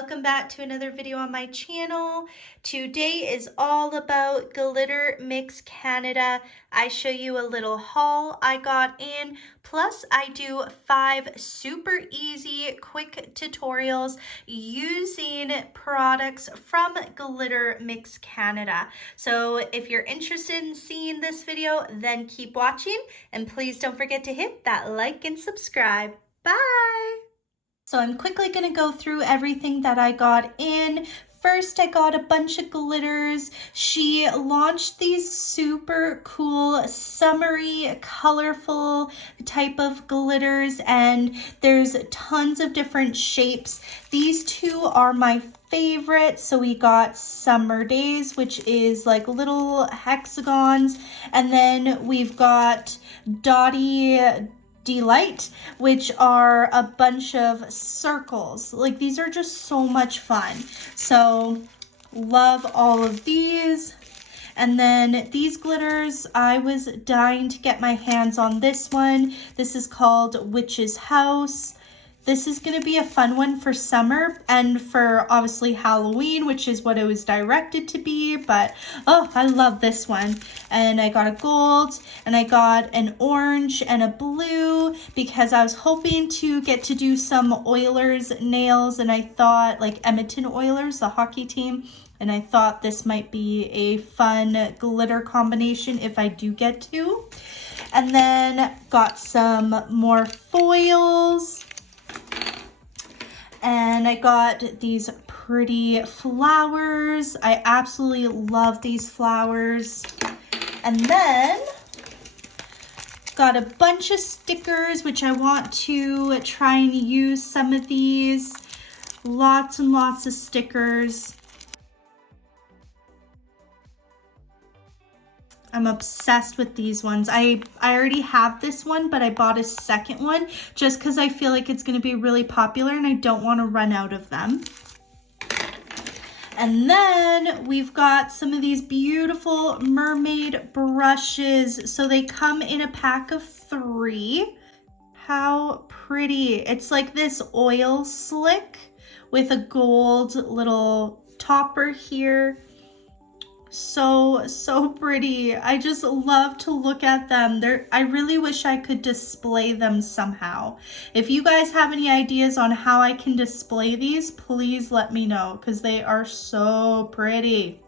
welcome back to another video on my channel. Today is all about Glitter Mix Canada. I show you a little haul I got in, plus I do 5 super easy quick tutorials using products from Glitter Mix Canada. So if you're interested in seeing this video, then keep watching, and please don't forget to hit that like and subscribe. Bye! So I'm quickly going to go through everything that I got in. First, I got a bunch of glitters. She launched these super cool, summery, colorful type of glitters, and there's tons of different shapes. These two are my favorite. So we got Summer Days, which is like little hexagons, and then we've got Dotty Delight, which are a bunch of circles. Like, these are just so much fun. So love all of these. And then these glitters, I was dying to get my hands on this one. This is called Witch's House. This is going to be a fun one for summer and for obviously Halloween, which is what it was directed to be. But oh, I love this one. And I got a gold, and I got an orange and a blue because I was hoping to get to do some Oilers nails, and I thought, like Edmonton Oilers, the hockey team, and I thought this might be a fun glitter combination if I do get to. And then got some more foils. And I got these pretty flowers. I absolutely love these flowers. And then got a bunch of stickers, which I want to try and use some of these. Lots and lots of stickers. I'm obsessed with these ones. I already have this one, but I bought a second one just because I feel like it's going to be really popular and I don't want to run out of them. And then we've got some of these beautiful mermaid brushes. So they come in a pack of 3. How pretty. It's like this oil slick with a gold little topper here. So pretty. I just love to look at them. I really wish I could display them somehow. If you guys have any ideas on how I can display these, please let me know because they are so pretty.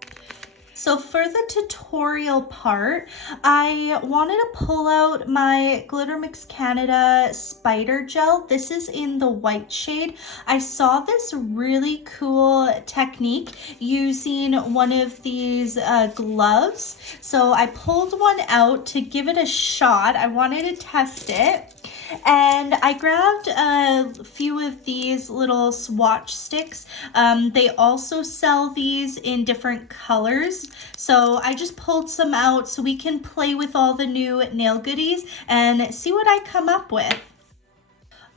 So for the tutorial part, I wanted to pull out my Glitter Mix Canada Spider Gel. This is in the white shade. I saw this really cool technique using one of these gloves. So I pulled one out to give it a shot. I wanted to test it. And I grabbed a few of these little swatch sticks. They also sell these in different colors. So I just pulled some out so we can play with all the new nail goodies and see what I come up with.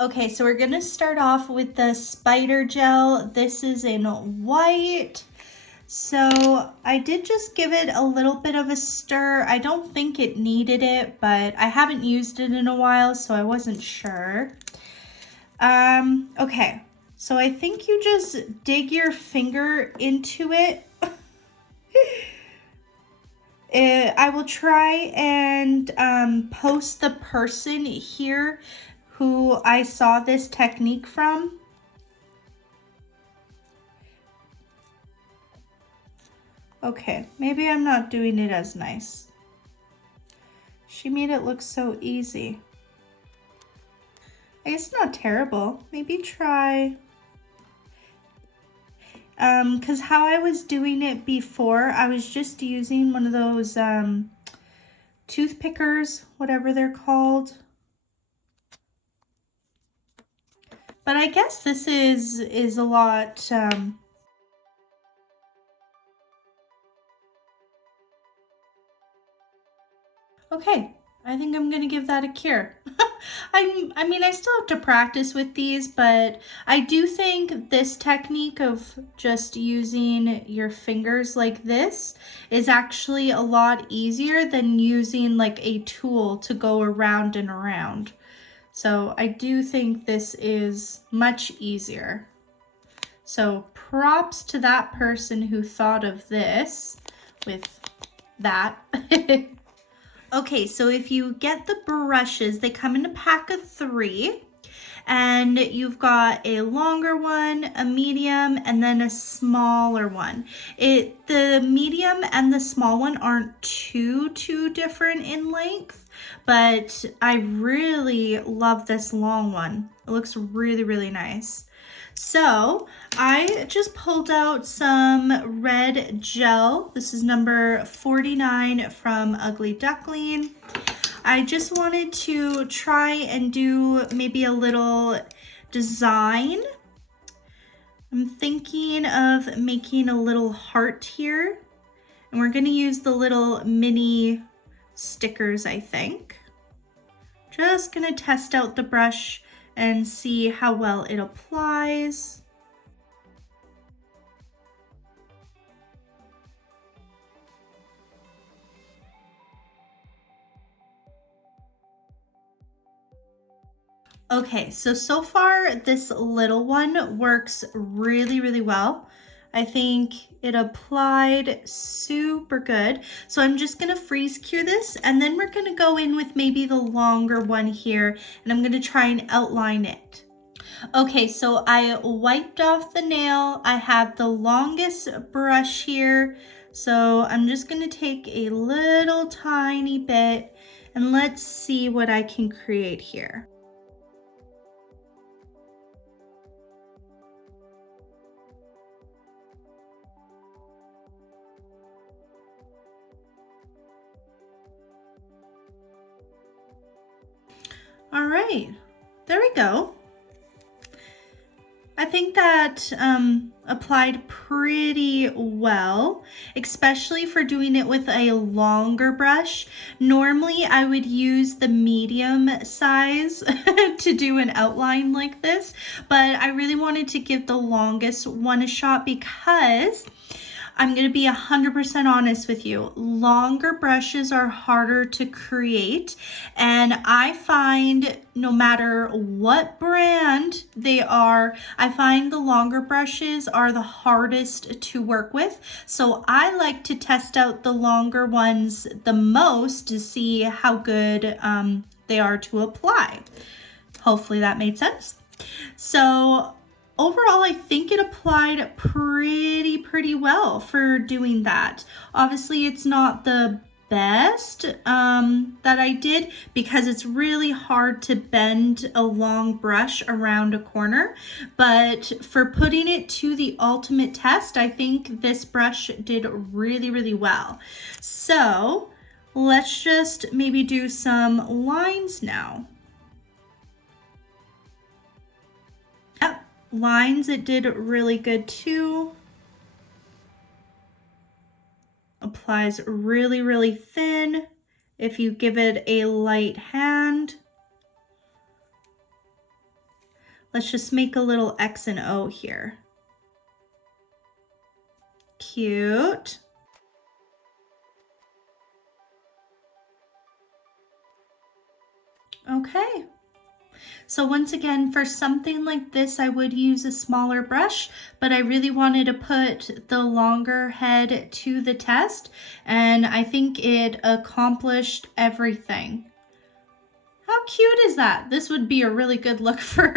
Okay, so we're gonna start off with the spider gel. This is in white. So I did just give it a little bit of a stir. I don't think it needed it, but I haven't used it in a while, so I wasn't sure. Okay, so I think you just dig your finger into it. I will try and post the person here who I saw this technique from. Okay, maybe I'm not doing it as nice. She made it look so easy. I guess not terrible. Maybe try... because how I was doing it before, I was just using one of those tooth pickers, whatever they're called. But I guess this is a lot... Okay, I think I'm gonna give that a cure. I mean, I still have to practice with these, but I do think this technique of just using your fingers like this is actually a lot easier than using like a tool to go around and around. So I do think this is much easier. So props to that person who thought of this with that. Okay, so if you get the brushes, they come in a pack of 3. And you've got a longer one, a medium, and then a smaller one. The medium and the small one aren't too different in length, but I really love this long one. It looks really nice. So I just pulled out some red gel. This is number 49 from Ugly Duckling. I just wanted to try and do maybe a little design. I'm thinking of making a little heart here, and we're going to use the little mini stickers, I think. Just going to test out the brush and see how well it applies. Okay, so far this little one works really well. I think it applied super good. So I'm just gonna freeze cure this, and then we're gonna go in with maybe the longer one here, and I'm gonna try and outline it. Okay, so I wiped off the nail. I have the longest brush here. So I'm just gonna take a little tiny bit, and let's see what I can create here. All right, there we go. I think that applied pretty well, especially for doing it with a longer brush. Normally I would use the medium size to do an outline like this, but I really wanted to give the longest one a shot because I'm going to be 100% honest with you. Longer brushes are harder to create, and I find no matter what brand they are, I find the longer brushes are the hardest to work with. So I like to test out the longer ones the most to see how good they are to apply. Hopefully that made sense. So overall, I think it applied pretty well for doing that. Obviously, it's not the best that I did because it's really hard to bend a long brush around a corner. But for putting it to the ultimate test, I think this brush did really well. So let's just maybe do some lines now. Lines, it did really good too. Applies really thin if you give it a light hand. Let's just make a little X and O here. Cute. Okay. So once again, for something like this, I would use a smaller brush, but I really wanted to put the longer head to the test, and I think it accomplished everything. How cute is that? This would be a really good look for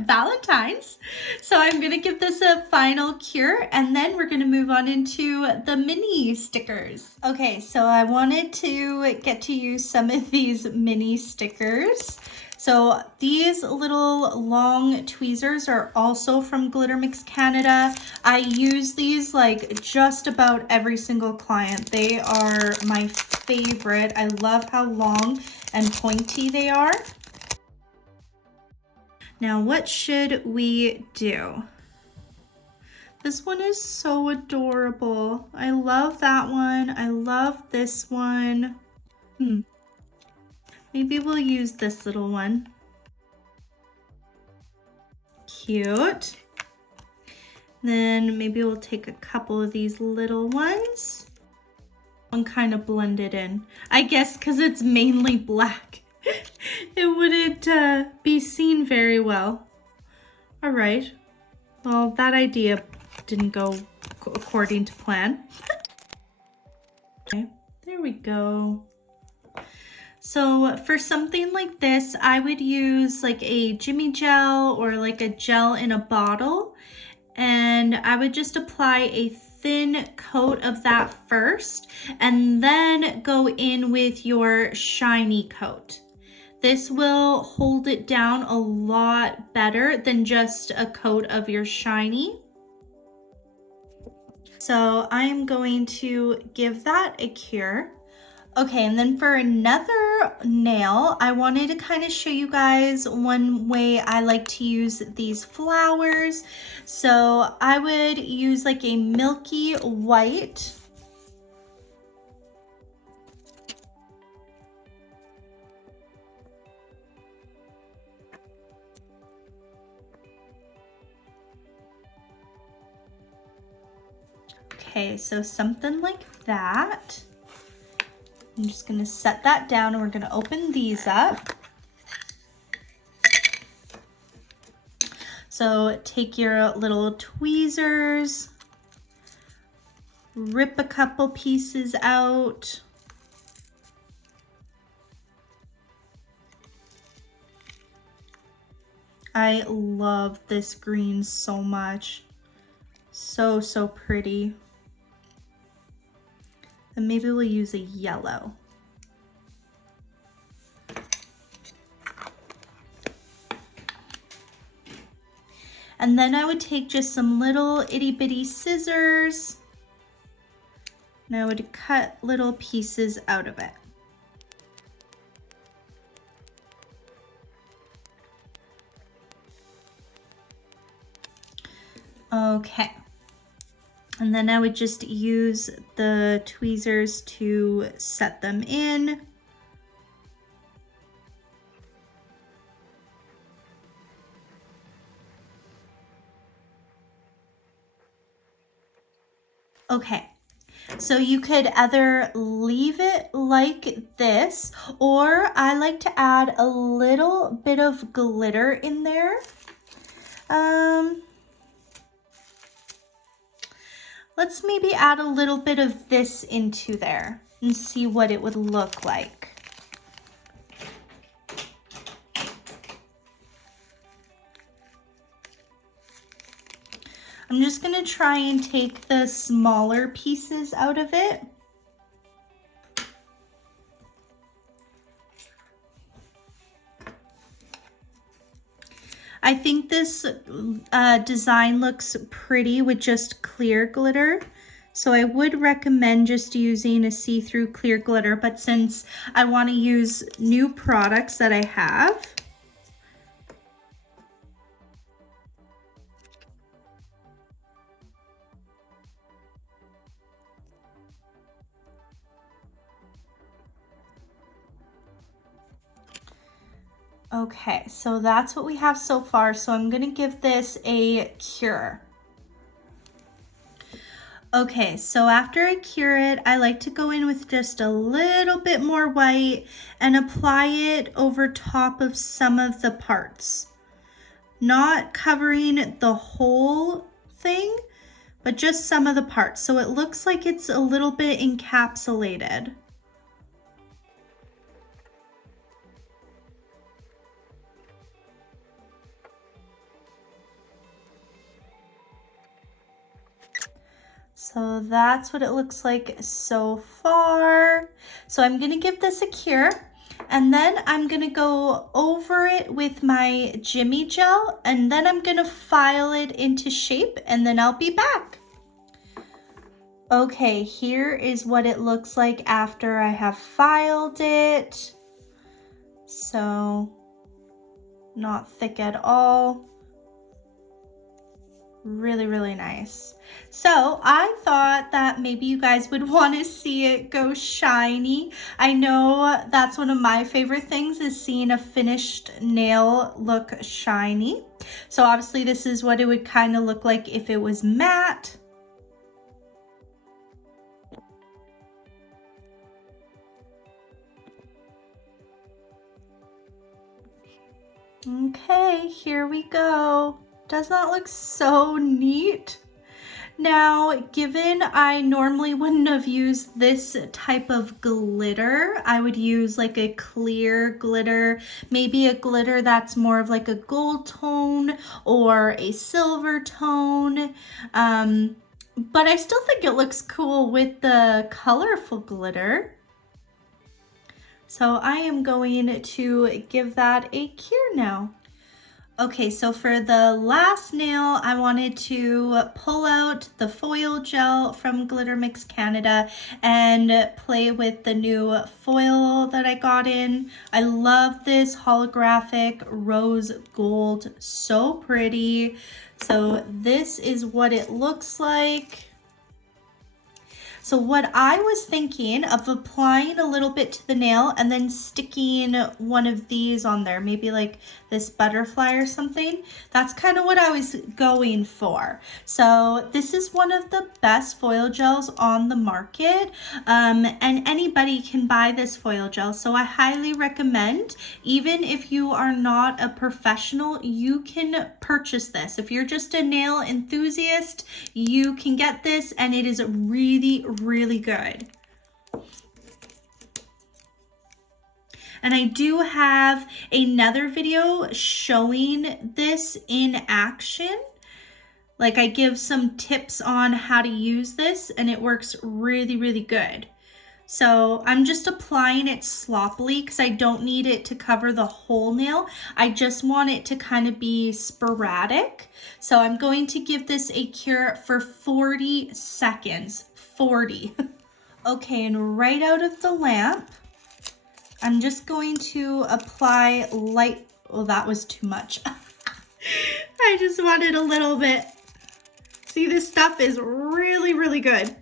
Valentine's. So I'm gonna give this a final cure, and then we're gonna move on into the mini stickers. Okay, so I wanted to get to use some of these mini stickers. So these little long tweezers are also from Glitter Mix Canada. I use these like just about every single client. They are my favorite. I love how long and pointy they are. Now, what should we do? This one is so adorable. I love that one. I love this one. Maybe we'll use this little one. Cute. Then maybe we'll take a couple of these little ones and kind of blend it in. I guess because it's mainly black, it wouldn't be seen very well. All right. Well, that idea didn't go according to plan. Okay, there we go. So for something like this, I would use like a Jimmy gel or like a gel in a bottle. And I would just apply a thin coat of that first and then go in with your shiny coat. This will hold it down a lot better than just a coat of your shiny. So I'm going to give that a cure. Okay, and then for another nail, I wanted to kind of show you guys one way I like to use these flowers. So I would use like a milky white. Okay, so something like that. I'm just gonna set that down and we're gonna open these up. So take your little tweezers, rip a couple pieces out. I love this green so much. So, so pretty. And maybe we'll use a yellow. And then I would take just some little itty bitty scissors and I would cut little pieces out of it. Okay. And then I would just use the tweezers to set them in. Okay, so you could either leave it like this, or I like to add a little bit of glitter in there. Let's maybe add a little bit of this into there and see what it would look like. I'm just gonna try and take the smaller pieces out of it. I think this design looks pretty with just clear glitter. So I would recommend just using a see-through clear glitter, but since I want to use new products that I have, okay, so that's what we have so far. So I'm gonna give this a cure. Okay, so after I cure it, I like to go in with just a little bit more white and apply it over top of some of the parts. Not covering the whole thing, but just some of the parts. So it looks like it's a little bit encapsulated. So that's what it looks like so far. So I'm gonna give this a cure and then I'm gonna go over it with my Jimmy gel and then I'm gonna file it into shape and then I'll be back. Okay, here is what it looks like after I have filed it. So not thick at all. Really, really nice. So I thought that maybe you guys would want to see it go shiny. I know that's one of my favorite things is seeing a finished nail look shiny. So obviously this is what it would kind of look like if it was matte. Okay, here we go. Doesn't that look so neat? Now, given I normally wouldn't have used this type of glitter, I would use like a clear glitter, maybe a glitter that's more of like a gold tone or a silver tone. But I still think it looks cool with the colorful glitter. So I am going to give that a cure now. Okay, so for the last nail, I wanted to pull out the foil gel from Glitter Mix Canada and play with the new foil that I got in. I love this holographic rose gold, so pretty. So this is what it looks like. So what I was thinking of applying a little bit to the nail and then sticking one of these on there, maybe like this butterfly or something. That's kind of what I was going for. So this is one of the best foil gels on the market, and anybody can buy this foil gel. So I highly recommend, even if you are not a professional, you can purchase this. If you're just a nail enthusiast, you can get this, and it is really good. And I do have another video showing this in action. Like, I give some tips on how to use this, and it works really good. So I'm just applying it sloppily because I don't need it to cover the whole nail. I just want it to kind of be sporadic. So I'm going to give this a cure for 40 seconds. 40. Okay, and right out of the lamp, I'm just going to apply light. Oh, that was too much. I just wanted a little bit. See, this stuff is really good.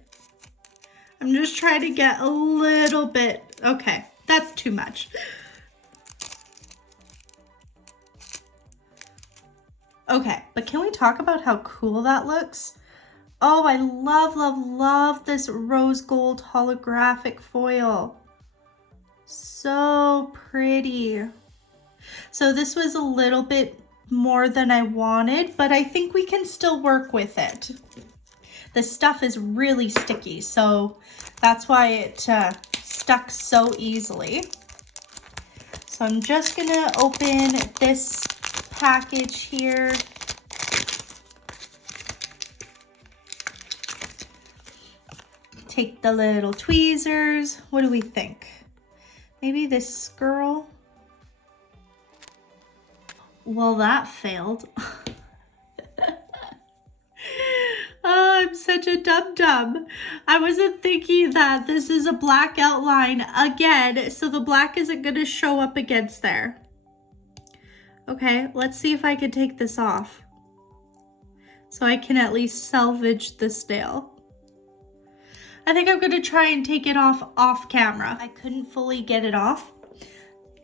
I'm just trying to get a little bit. Okay, that's too much. Okay, but can we talk about how cool that looks? Oh, I love this rose gold holographic foil. So pretty. So this was a little bit more than I wanted, but I think we can still work with it. The stuff is really sticky, so that's why it stuck so easily. So I'm just gonna open this package here. Take the little tweezers. What do we think? Maybe this girl? Well, that failed. Oh, I'm such a dum-dum. I wasn't thinking that this is a black outline again, so the black isn't going to show up against there. Okay, let's see if I can take this off, so I can at least salvage this nail. I think I'm going to try and take it off camera. I couldn't fully get it off.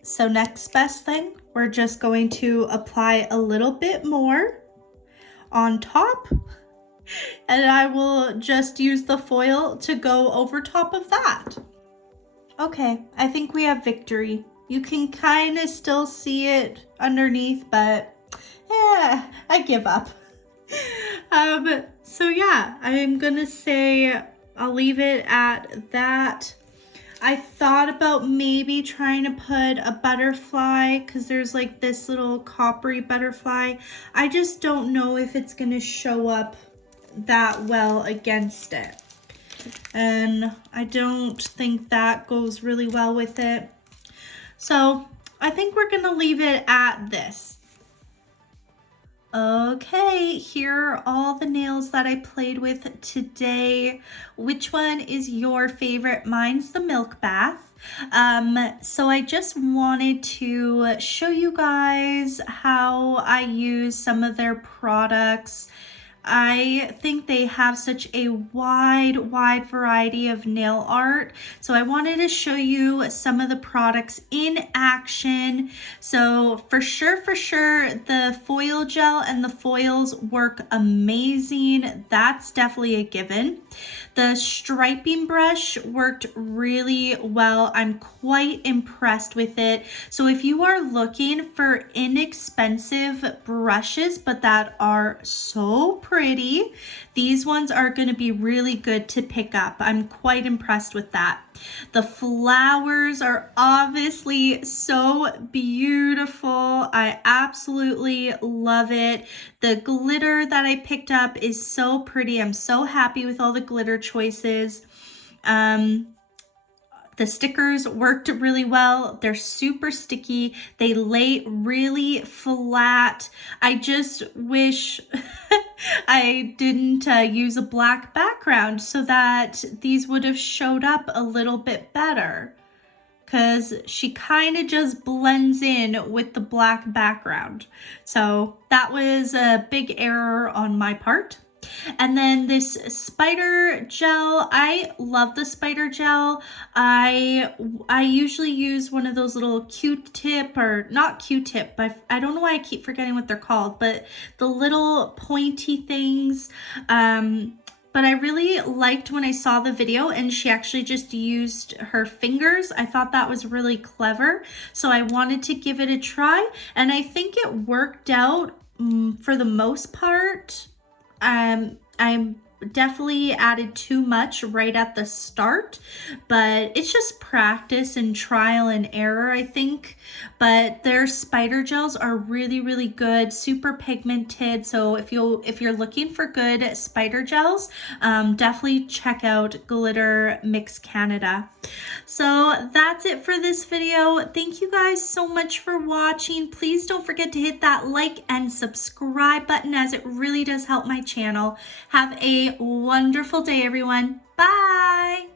So next best thing, we're just going to apply a little bit more on top. And I will just use the foil to go over top of that. Okay, I think we have victory. You can kind of still see it underneath, but yeah, I give up. So yeah, I'm gonna say I'll leave it at that. I thought about maybe trying to put a butterfly because there's like this little coppery butterfly. I just don't know if it's gonna show up that well against it, and I don't think that goes really well with it, so I think we're gonna leave it at this. Okay, here are all the nails that I played with today. Which one is your favorite? Mine's the Milk Bath. So I just wanted to show you guys how I use some of their products. I think they have such a wide variety of nail art. So I wanted to show you some of the products in action. So for sure, the foil gel and the foils work amazing. That's definitely a given. The striping brush worked really well. I'm quite impressed with it. So if you are looking for inexpensive brushes, but that are so pretty, these ones are going to be really good to pick up. I'm quite impressed with that. The flowers are obviously so beautiful. I absolutely love it. The glitter that I picked up is so pretty. I'm so happy with all the glitter choices. The stickers worked really well. They're super sticky. They lay really flat. I just wish I didn't use a black background so that these would have showed up a little bit better, because she kind of just blends in with the black background. So that was a big error on my part. And then this spider gel, I love the spider gel. I usually use one of those little Q-tip, or not Q-tip, but I don't know why I keep forgetting what they're called, but the little pointy things. But I really liked when I saw the video and she actually just used her fingers. I thought that was really clever. So I wanted to give it a try, and I think it worked out for the most part. I definitely added too much right at the start, but it's just practice and trial and error, I think. But their spider gels are really, really good, super pigmented. So if you're looking for good spider gels, definitely check out Glitter Mix Canada. So that's it for this video. Thank you guys so much for watching. Please don't forget to hit that like and subscribe button, as it really does help my channel. Have a wonderful day, everyone. Bye.